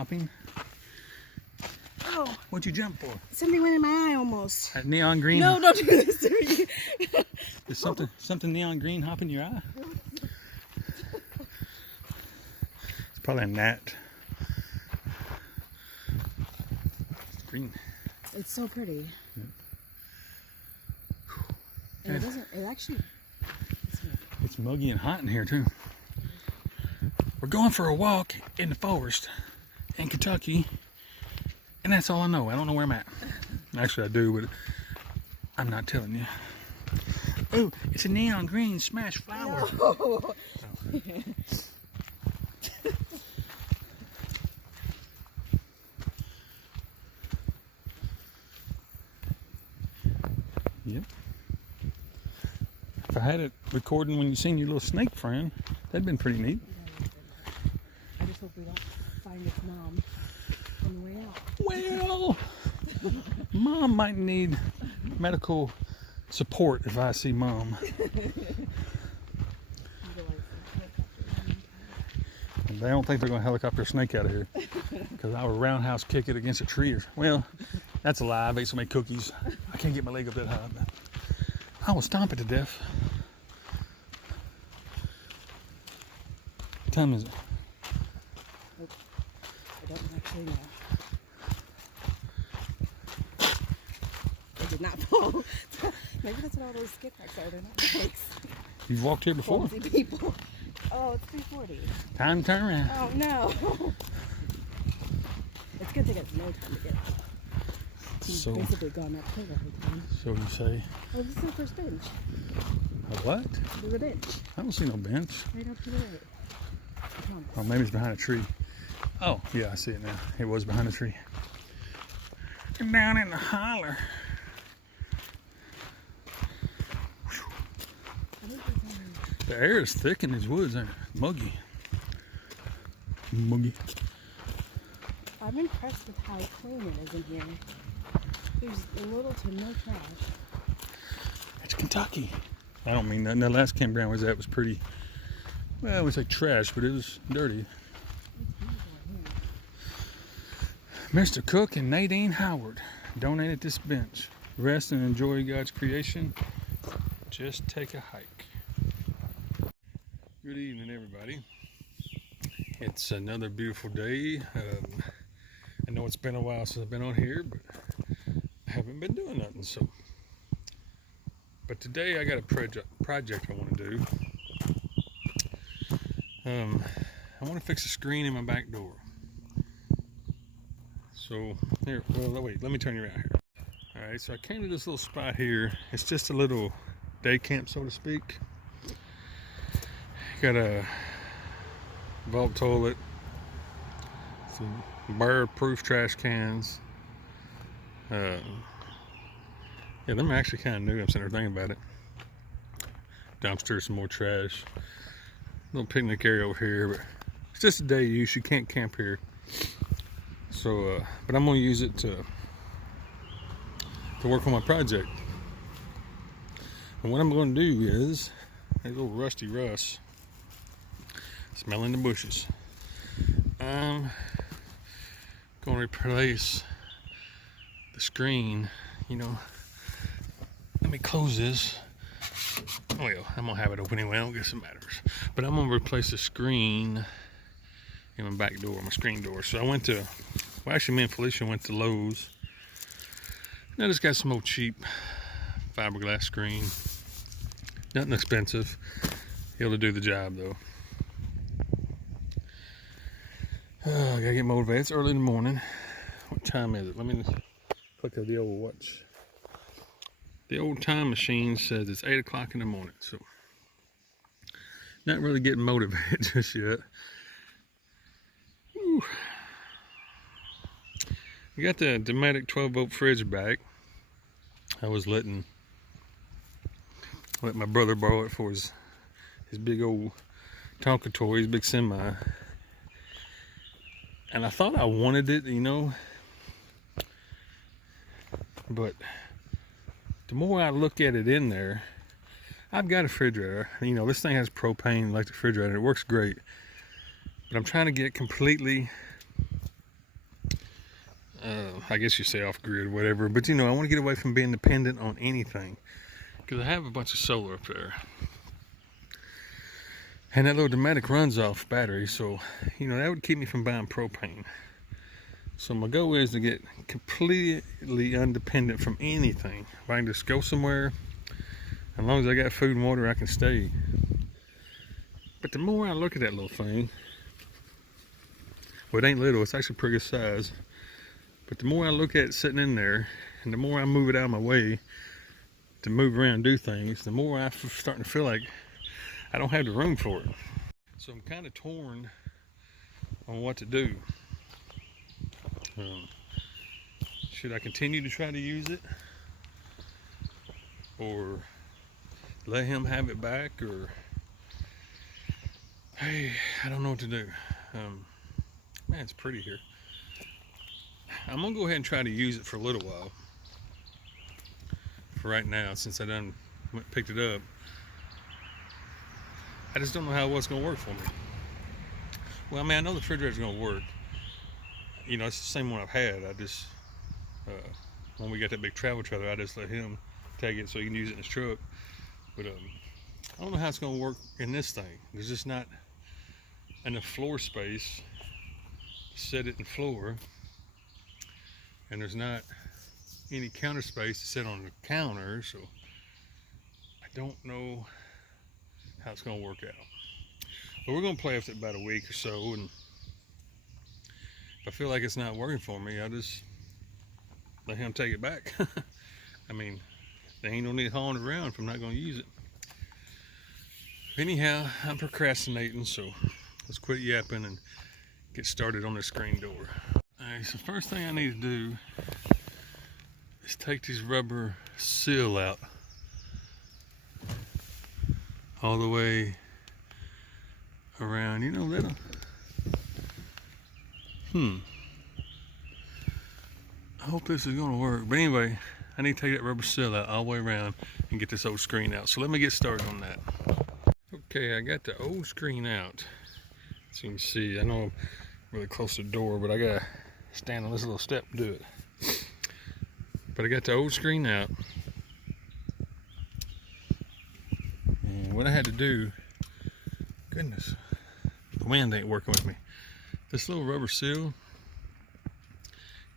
hopping. Oh. What'd you jump for? Something went in my eye almost. That neon green? No, don't do this to me. Is something neon green hopping your eye? It's probably a gnat. It's green. It's so pretty. Yeah. And it doesn't, it actually, it's muggy and hot in here too. We're going for a walk in the forest in Kentucky. And that's all I know. I don't know where I'm at. Actually, I do, but I'm not telling you. Oh, it's a neon green smash flower. No. Oh. Yep. If I had it recording when you seen your little snake friend, that'd been pretty neat. I just hope we don't find its mom on the way out. Well, Mom might need medical support if I see Mom. I don't think they're going to helicopter a snake out of here because I would roundhouse kick it against a tree. Well, that's a lie. I've ate so many cookies. I can't get my leg up that high. But I will stomp it to death. What time is it? I don't actually know. It did not fall. Maybe that's what all those skid marks are. They're not snakes. You've walked here before? People. Oh, it's 3:40. Time to turn around. Oh no. It's gonna take us no time to get out. He's basically gone up hill the whole time. So you say? Oh, this is the first bench. A what? There's a bench. I don't see no bench. Right up to the right. Oh, maybe it's behind a tree. Oh, yeah, I see it now. It was behind a tree. And down in the holler. The air is thick in these woods, ain't it? Muggy. Muggy. I'm impressed with how clean it is in here. There's little to no trash. It's Kentucky. I don't mean that. The last campground was was pretty, well, I would say trash, but it was dirty. Mr. Cook and Nadine Howard donated this bench. Rest and enjoy God's creation. Just take a hike. Good evening, everybody. It's another beautiful day. I know it's been a while since I've been on here, but I haven't been doing nothing. But today I got a project I want to do. I want to fix a screen in my back door. So here, well, wait, let me turn you around here. All right, so I came to this little spot here. It's just a little day camp, so to speak. Got a vault toilet, some bird-proof trash cans. Yeah, them are actually kind of new. I'm sitting there thinking about it. Dumpster, some more trash. Little picnic area over here, but it's just a day use. You can't camp here. So, but I'm gonna use it to work on my project. And what I'm gonna do is a little rusty Russ. Smelling the bushes. I'm going to replace the screen. You know, let me close this. Well, I'm going to have it open anyway. I don't guess it matters. But I'm going to replace the screen in my back door, my screen door. So I went to, well, actually, me and Felicia went to Lowe's. And I just got some old cheap fiberglass screen. Nothing expensive. Able to do the job, though. I gotta get motivated. It's early in the morning. What time is it? Let me just look at the old watch. The old time machine says it's 8 o'clock in the morning, so not really getting motivated just yet. Whew. We got the Nomadic 12-volt fridge back. I was letting my brother borrow it for his big old Tonka toy, his big semi. And I thought I wanted it, you know, but the more I look at it in there, I've got a refrigerator. You know, this thing has propane electric refrigerator. It works great. But I'm trying to get completely I guess you say off grid or whatever, but you know, I want to get away from being dependent on anything because I have a bunch of solar up there. And that little Nomadic runs off battery, so you know that would keep me from buying propane. So my goal is to get completely independent from anything. If I can just go somewhere, as long as I got food and water, I can stay. But the more I look at that little thing, well, it ain't little, it's actually pretty good size. But the more I look at it sitting in there, and the more I move it out of my way to move around and do things, the more I'm starting to feel like I don't have the room for it. So I'm kind of torn on what to do. Should I continue to try to use it, or let him have it back, or hey, I don't know what to do. Man, it's pretty here. I'm gonna go ahead and try to use it for a little while. For right now, since I done picked it up, I just don't know how it's gonna work for me. Well, I mean, I know the refrigerator's gonna work. You know, it's the same one I've had. I just, when we got that big travel trailer, I just let him tag it so he can use it in his truck. But I don't know how it's gonna work in this thing. There's just not enough floor space to set it in floor, and there's not any counter space to sit on the counter, so I don't know how it's gonna work out. But we're gonna play with it about a week or so, and if I feel like it's not working for me, I'll just let him take it back. I mean, there ain't no need hauling it around if I'm not gonna use it. Anyhow, I'm procrastinating, so let's quit yapping and get started on the screen door. Alright, so first thing I need to do is take this rubber seal out all the way around, you know, little. I hope this is gonna work. But anyway, I need to take that rubber seal out all the way around and get this old screen out. So let me get started on that. Okay, I got the old screen out. As you can see, I know I'm really close to the door, but I gotta stand on this little step to do it. But I got the old screen out. And what I had to do, goodness, the wind ain't working with me. This little rubber seal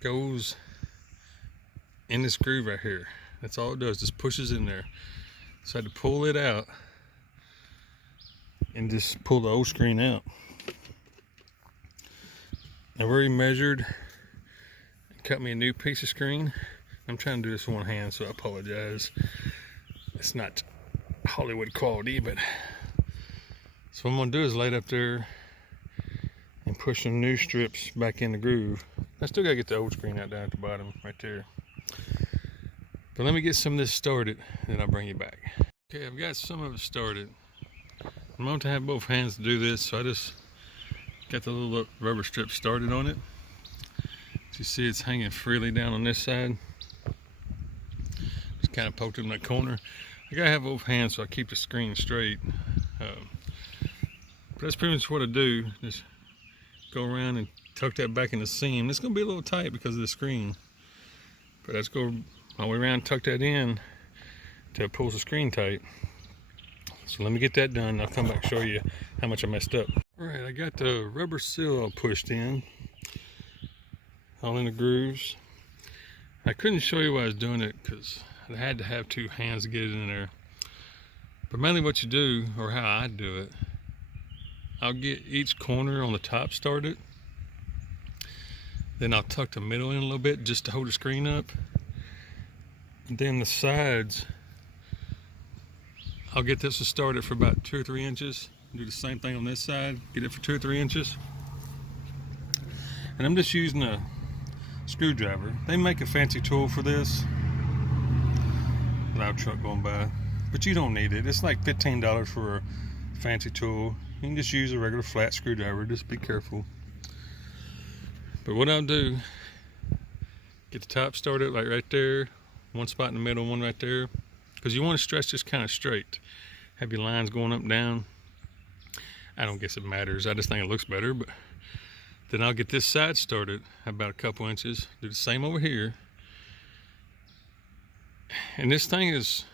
goes in this groove right here. That's all it does, just pushes in there. So I had to pull it out and just pull the old screen out. I've already measured and cut me a new piece of screen. I'm trying to do this with one hand, so I apologize. It's not Hollywood quality, but so what I'm gonna do is lay it up there and push some new strips back in the groove. I still gotta get the old screen out down at the bottom right there. But let me get some of this started, and then I'll bring you back. Okay, I've got some of it started. I'm going to have both hands to do this, so I just got the little rubber strip started on it. As you see, it's hanging freely down on this side. Just kind of poked in that corner. I gotta have both hands so I keep the screen straight. But that's pretty much what I do. Just go around and tuck that back in the seam. It's gonna be a little tight because of the screen, but let's go all the way around, tuck that in till it pulls the screen tight. So let me get that done. I'll come back and show you how much I messed up. All right, I got the rubber seal all pushed in, all in the grooves. I couldn't show you why I was doing it because I had to have two hands to get it in there. But mainly what you do, or how I do it, I'll get each corner on the top started. Then I'll tuck the middle in a little bit just to hold the screen up. And then the sides, I'll get this to start it for about 2 or 3 inches. Do the same thing on this side, get it for 2 or 3 inches. And I'm just using a screwdriver. They make a fancy tool for this. Loud truck going by. But you don't need it. It's like $15 for a fancy tool. You can just use a regular flat screwdriver. Just be careful. But what I'll do, get the top started like right there. One spot in the middle, one right there. Because you want to stretch this kind of straight. Have your lines going up, down. I don't guess it matters. I just think it looks better. But Then I'll get this side started about a couple inches. Do the same over here. And this thing is,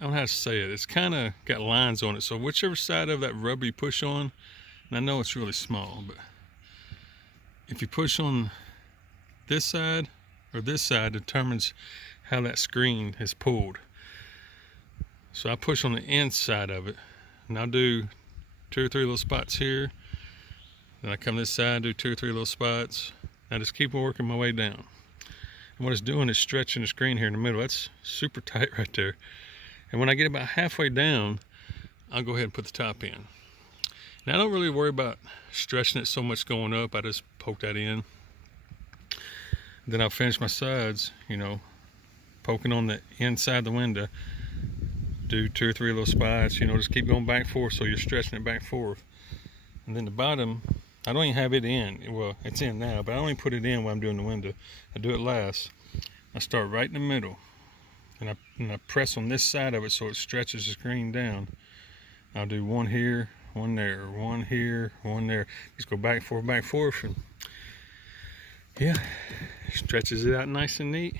I don't know how to say it. It's kind of got lines on it. So whichever side of that rubber you push on, and I know it's really small, but if you push on this side or this side, determines how that screen is pulled. So I push on the inside of it, and I'll do 2 or 3 little spots here. Then I come this side, do 2 or 3 little spots. I just keep working my way down. And what it's doing is stretching the screen here in the middle. That's super tight right there. And when I get about halfway down, I'll go ahead and put the top in. Now I don't really worry about stretching it so much going up. I just poke that in. Then I'll finish my sides, you know, poking on the inside of the window. Do 2 or 3 little spots, you know, just keep going back and forth so you're stretching it back and forth. And then the bottom, I don't even have it in. Well, it's in now, but I don't even put it in when I'm doing the window. I do it last. I start right in the middle, and I press on this side of it so it stretches the screen down. I'll do 1 here, 1 there, 1 here, 1 there. Just go back and forth, and yeah, stretches it out nice and neat.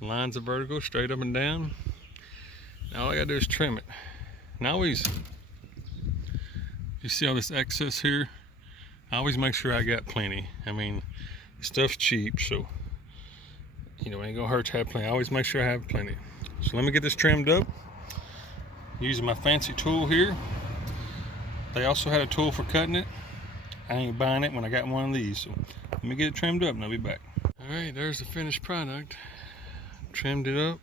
Lines are vertical, straight up and down. Now all I gotta do is trim it. And I always, you see all this excess here? I always make sure I got plenty. I mean, stuff's cheap, so you know, it ain't gonna hurt to have plenty. I always make sure I have plenty. So let me get this trimmed up using my fancy tool here. They also had a tool for cutting it. I ain't buying it when I got one of these. So let me get it trimmed up and I'll be back. All right, there's the finished product. Trimmed it up.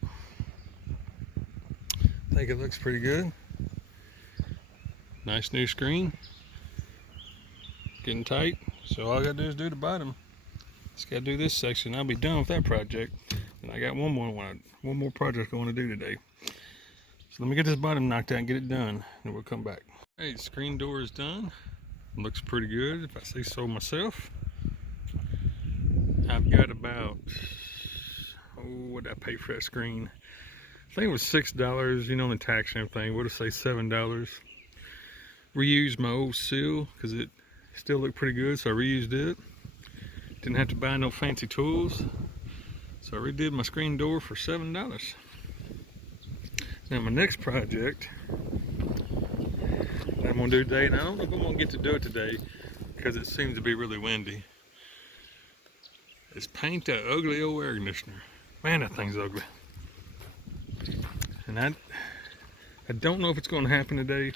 I think it looks pretty good. Nice new screen. Getting tight. So all I gotta do is do the bottom. Just gotta do this section. I'll be done with that project. And I got one more project I want to do today. So let me get this bottom knocked out and get it done, and we'll come back. Hey, screen door is done. Looks pretty good, if I say so myself. I've got about, what did I pay for that screen? I think it was $6, you know, the tax and everything. What did I say, $7? Reused my old seal because it still looked pretty good, so I reused it. Didn't have to buy no fancy tools, so I redid my screen door for $7. Now my next project that I'm gonna do today, and I don't know if I'm gonna get to do it today because it seems to be really windy, is paint that ugly old air conditioner. Man, that thing's ugly. And I don't know if it's gonna happen today,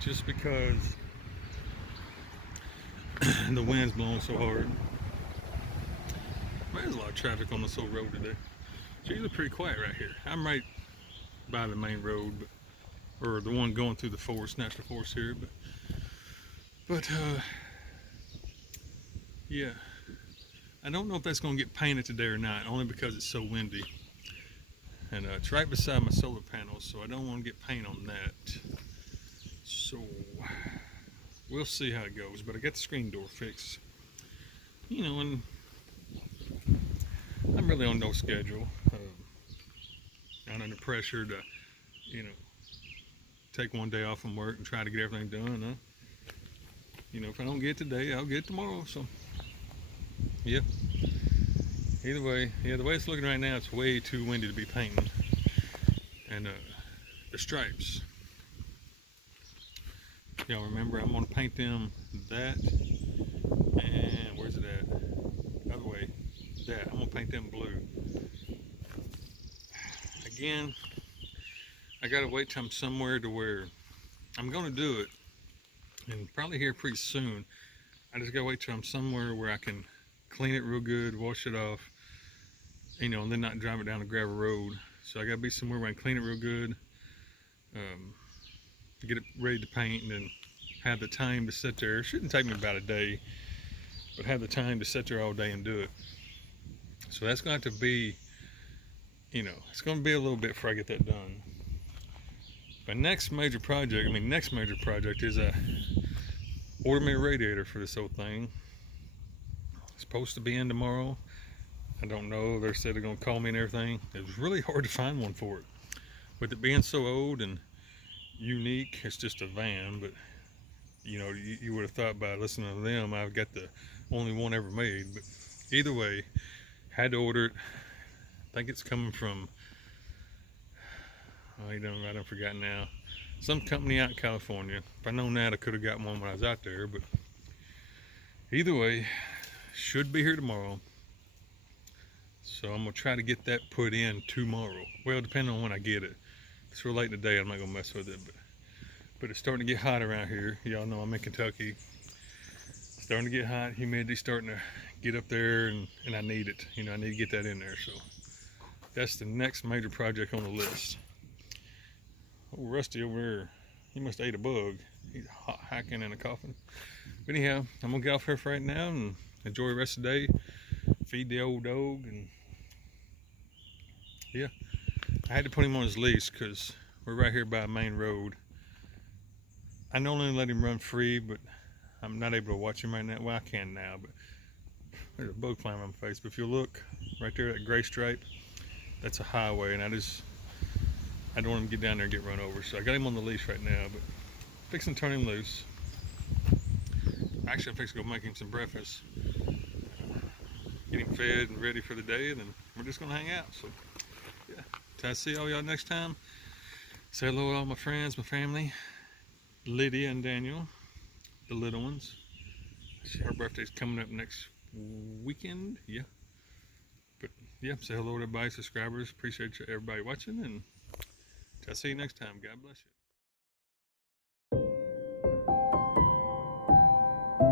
just because the wind's blowing so hard. Man, there's a lot of traffic on this old road today. It's usually pretty quiet right here. I'm right by the main road, or the one going through the forest, national forest here. But yeah, I don't know if that's gonna get painted today or not, only because it's so windy. And it's right beside my solar panels, so I don't want to get paint on that. So we'll see how it goes, but I got the screen door fixed. You know, and I'm really on no schedule. Not under pressure to, you know, take one day off from work and try to get everything done. You know, if I don't get it today, I'll get it tomorrow. So, yeah. Either way, yeah, the way it's looking right now, it's way too windy to be painting. And the stripes, y'all remember, I'm gonna paint them that, and where's it at? Other way, that. I'm gonna paint them blue. Again, I gotta wait till I'm somewhere to where I'm gonna do it, and probably here pretty soon. I just gotta wait till I'm somewhere where I can clean it real good, wash it off, you know, and then not drive it down a gravel road. So I gotta be somewhere where I can clean it real good, get it ready to paint, and then have the time to sit there. It shouldn't take me about a day, but have the time to sit there all day and do it. So that's going to be, you know, it's going to be a little bit before I get that done. My next major project is order me a radiator for this old thing. It's supposed to be in tomorrow. I don't know, they said they're going to call me and everything. It was really hard to find one for it. With it being so old and unique, it's just a van, but you know, you would have thought by listening to them I've got the only one ever made. But either way, had to order it. I think it's coming from, I don't forget now, some company out in California. If I known that, I could have got one when I was out there. But either way, should be here tomorrow. So I'm gonna try to get that put in tomorrow. Well, depending on when I get it. If it's real late in the day, I'm not gonna mess with it. But it's starting to get hot around here. Y'all know I'm in Kentucky. It's starting to get hot. Humidity's starting to get up there, and I need it. You know, I need to get that in there. So that's the next major project on the list. Oh, Rusty over there, he must have ate a bug. He's hacking in a coffin. But anyhow, I'm gonna get off here for right now and enjoy the rest of the day. Feed the old dog, and yeah, I had to put him on his leash because we're right here by a main road. I normally let him run free, but I'm not able to watch him right now. Well, I can now, but there's a bug flying on my face. But if you look right there, that gray stripe, that's a highway, and I don't want him to get down there and get run over. So I got him on the leash right now, but fixing to turn him loose. Actually, I'm fixing to go make him some breakfast, get him fed and ready for the day, and then we're just gonna hang out. So yeah, till I see all y'all next time. Say hello to all my friends, my family, Lydia and Daniel, the little ones. Her birthday's coming up next weekend. Yeah, but yeah, say hello to everybody, subscribers. Appreciate everybody watching, and till I see you next time. God bless you.